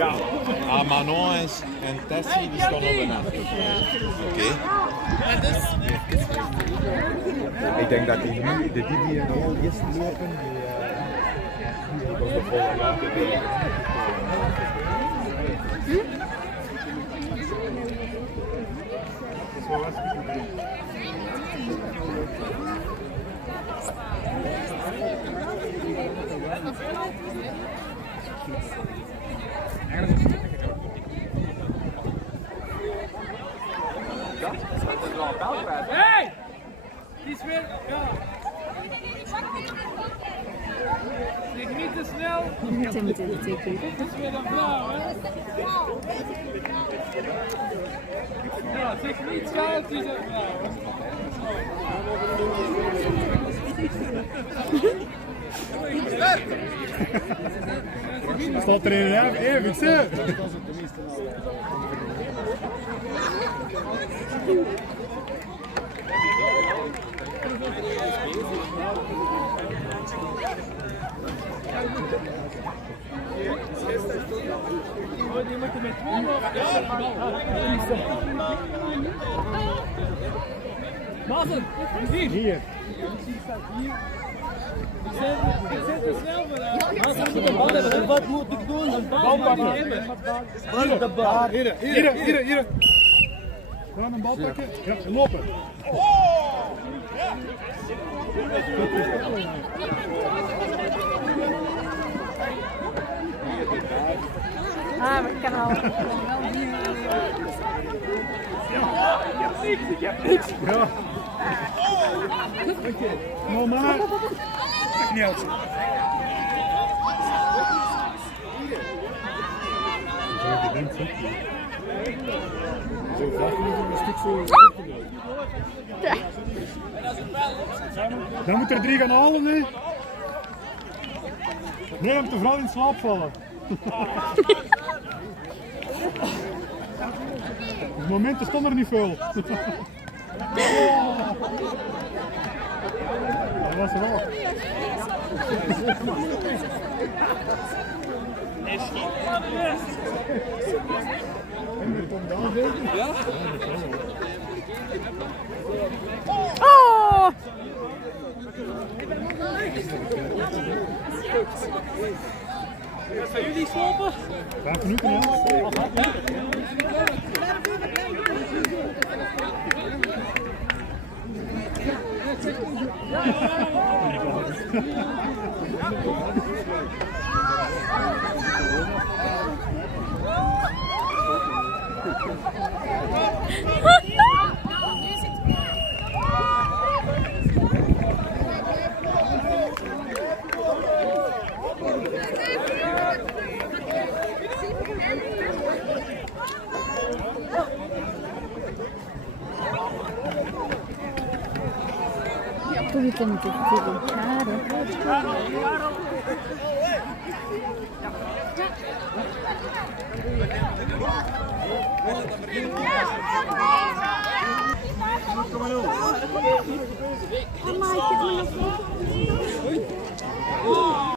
Ja. Manon en Tessie die stonden ernaast. Oké. Ik denk dat die hier al eerst lopen. Dat is de volgende jaar. Hey! Die is weer. Ja. Ik niet te snel. Je moet hem meteen tekenen. Het is weer een vrouw, hè? Ja, zeg niet schuil, het is een vrouw. Staat er een even, zeg! Die moeten met twee Mazen, hier. Hier. Ik zet te snel voor Wat moet ik doen? een bal pakken. Wat de bal? Hier. We gaan een bal pakken. Ja, lopen. Ah, maar ik kan al. Je hebt niks. Ja. Nou maar. Echt niet uit. Zo graag moet een stuk zo. Ja. Dan moet er 3 gaan halen, hè? Nee, om te vrouw in slaap vallen. Op het moment stond er niet veel. Dat was er ook. Oh! Gaan jullie slopen? 5 minuten, ja. Toen ik hem te Mama, ik heb me nog